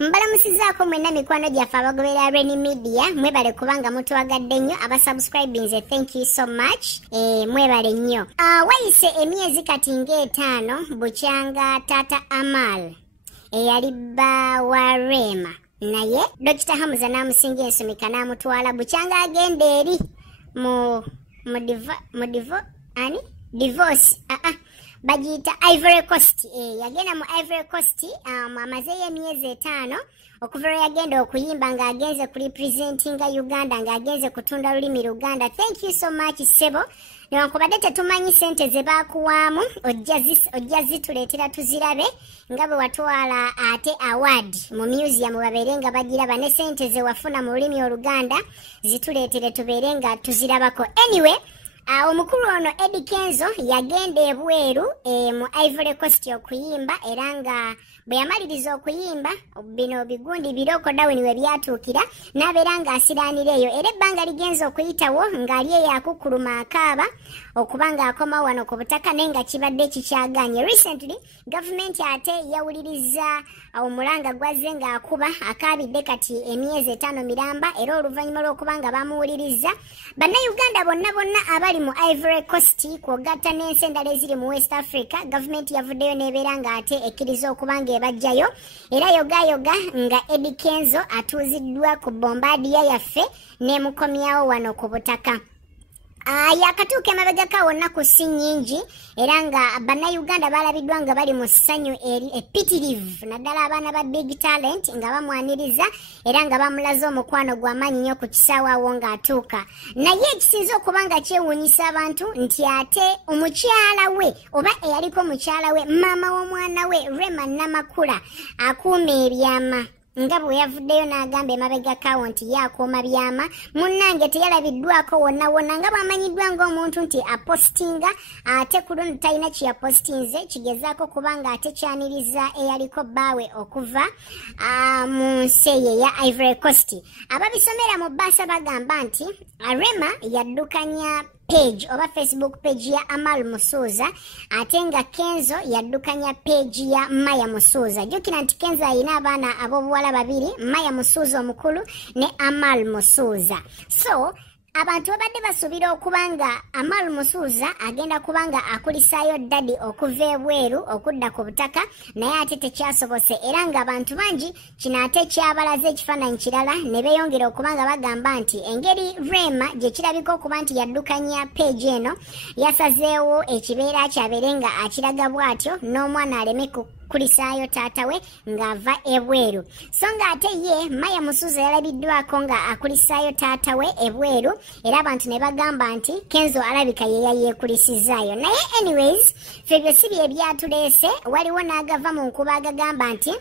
Mbalamusizaako mwenna mikwano gyaffe abagobera Renny Media mwebale kubanga mutwagadde nnyo abasubscribinze, thank you so much. Mwebale nnyo. Wayise emyezi kati ng'etaano bukyanga Tata Amal eyali bba wa Rema naye Dr. Hamza n'amusinga ensumika n'amutwala bukyanga agenda eri divorce bagiyita Ivory Coast. Yagenda mu Ivory Coast amazeeyo emyezi etaano okuva lwe yagenda okuyimba ng'agenze ku representinga Uganda ng'agenze kutunda lulimi Luganda. Thank you so much Sebo. Newankubadde tetumanyi sente ze baakuwaamu ojja zituleetera tuzirabe nga bwe watwala ate award mu museum babeere nga bagiraba ne sente ze wafuna mu lulimi Oluganda zituleetere tubeere nga tuzirabako. Anyway, omukulu ono Eddy Kenzo yagenda ebweru mu Ivory Coast okuyimba era nga bwe yamaliriza okuyimba bino bigundi biroko Darwin we byatuukira n'abeera ng'asiraanira eyo era ebbanga ligenza okuyitawo ng'ali eyo akukuluma akaaba okuba ng'akoma wano ku butaka naye nga kibadde kikyaganye. Recently gavumenti ate yawuliriza omulanga gwazze ng'akuba akaabidde kati emyezi etaano miramba era oluvannyuma lw'okuba nga bamuwuliriza bannayuganda bonna abali mu Ivory Coast kwogatta n'ensi endala eziri mu West Africa gavumenti yavuddeyo n'ebeera ng'ate ekkiriza okuba ng'ebajjayo era yogayoga nga Eddy Kenzo atuuziddwa ku bombadiya yaffe n'emukomyawo wano ku butaka. Yakatuuka emabegaka wonna ku si nnyingi era nga bannayuganda balabiddwa nga bali mu ssanyu epitirivu naddala abaana ba big talent nga bamwaniriza era nga bamulaze omukwano gw'amaanyi nnyo ku kisaawe awo ng'atuuka. Naye ekisinza okuba nga kyewuunyisa abantu nti ate omukyala we oba eyaliko mukyala we maama w'omwana we Rema Namakula akuuma ebyama nga bwe yavuddeyo n'agamba emabegakawo nti yakuuma byama munnange teyalabiddwako wonna nga bw'amanyiddwa ng'omuntu nti apostinga ate ku luno talina kye yapostinze kigezaako kubanga ate kyaniriza eyaliko bbaawe okuva mu nsi ye ya Ivory Coast. Ababisomera mu bbaasa bagamba nti Rema yaddukanya page oba Facebook page ya Amal Musuuza ate nga Kenzo yaddukanya page ya Maya Musuuza. Jjukira nti Kenzo alina abaana ab'obuwala babiri, Maya Musuuza omukulu ne Amal Musuuza. So abantu babadde basuubira okuba nga Amal Musuuza agenda kuba nga akulisaayo Daddy okuva ebweru okudda ku butaka naye ate tekyasobose era ng'abantu bangi kino ate kyabalaze ekifaananyi kirala ne beeyongera okuba nga bagamba nti engeri Rema gye kirabika okuba nti yaddukanya page eno yasazeewo ekibeera kyabeere nga akiraga bw'atyo n'omwana aleme kulisaayo taata we ng'ava ebweru. So ng'ate ye Maya Musuuza yalabiddwako nga akulisaayo taata we ebweru era abantu ne bagamba nti Kenzo alabika ye yayeekulisizaayo. Naye anyways ffe byo si bye byatuleese waliwo n'agava mu nkuba agagamba nti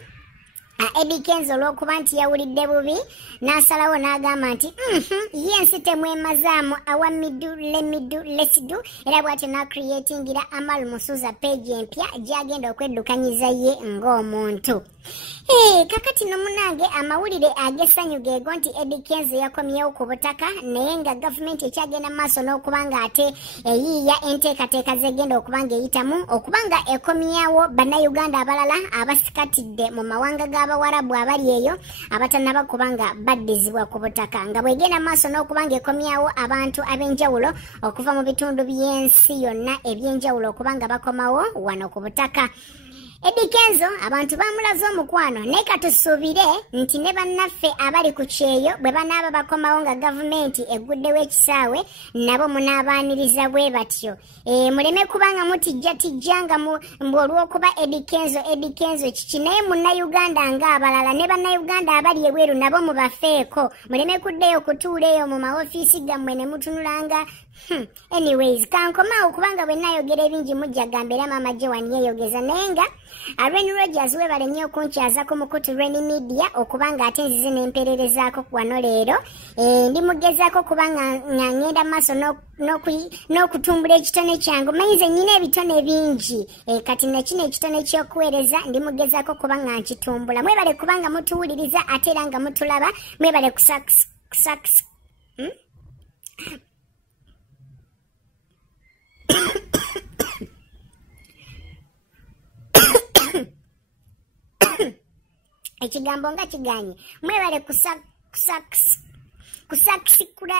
Eddy Kenzo olw'okuba nti yawulidde bubi n'asalawo n'agamba nti ye nsi temwemazaamu let's do era bw'atyo n'acreatingira Amal Musuuza page empya gy'agenda okweddukanyiza ye ng'omuntu. Kakati no munange amawulire ag'essanyu geego nti Eddy Kenzo yakomyewo ku butaka naye nga gavumenti ekyagenda maaso n'okuba nga ate eyiiya enteekateeka zegenda okuba nga eyitamu okuba nga ekomyawo bannayuganda abalala abasikatidde mu mawanga g'Abawarabu abali eyo abatannaba kuba nga baddizibwa ku butaka nga bwegenda maaso n'okuba nga ekomyawo abantu ab'enjawulo okuva mu bitundu by'ensi yonna eby'enjawulo okuba nga bakomawo wano ku butaka. Eddy Kenzo abantu bamulaze omukwano naye katusuubire nti ne bannaffe abali ku kyeyo bwe banaaba bakomawo nga gavumenti egguddewo ekisaawe nabo munaabaaniriza bwe batyo. Muleme kubanga mutijjatijja nga olw'okuba Eddy Kenzo kiki naye munnayuganda ng'abalala ne bannayuganda abali ebweru nabo mubafeeko muleme kuddeyo kutuula eyo mu mawofiisi gammwe ne mutunulanga. Anyways kankomaawo kubanga bwe nayogera ebingi mujja gamba era Maama Joan yeeyogeza naye nga Renny Rogers webale nnyo okunkyaza ku mukutu Renny Media okuba nga ate nzize n'empeererezaako wano leero. Ndi mugezaako kuba nga ngenda maaso n'okutumbula ekitone kyangu manyize nnyina ebitone bingi kati nakino ekitone ky'okuweereza ndi mugezaako kuba nga nkitumbula. Mwebale kubanga mutuwuliriza ate era nga mutulaba mwebale kusaks ekigambo nga kiganye mwebale kusaksikula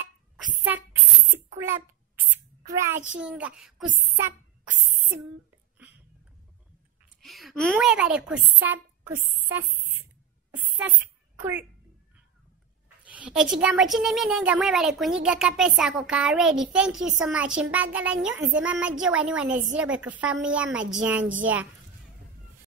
scratching mwebale ekigambo kinemye nenga mwebale kunyiga kapesa ako ka ready. Thank you so much. Mbagala nnyo nze Maama Joan wano ezirobwe ku faamu y'amajanja.